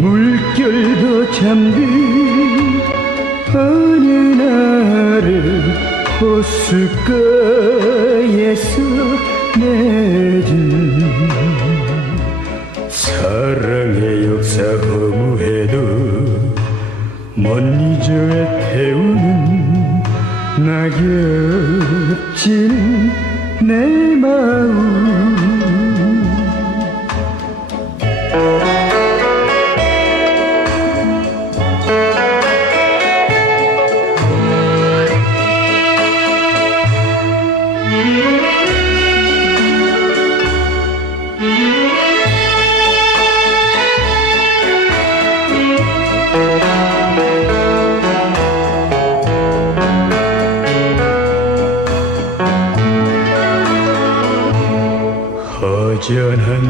물결도 잠든 어느 날을 호숫가에서 내준 사랑의 역사 허무해도 못 잊어야 태우는 낙엽진 내 마음 전한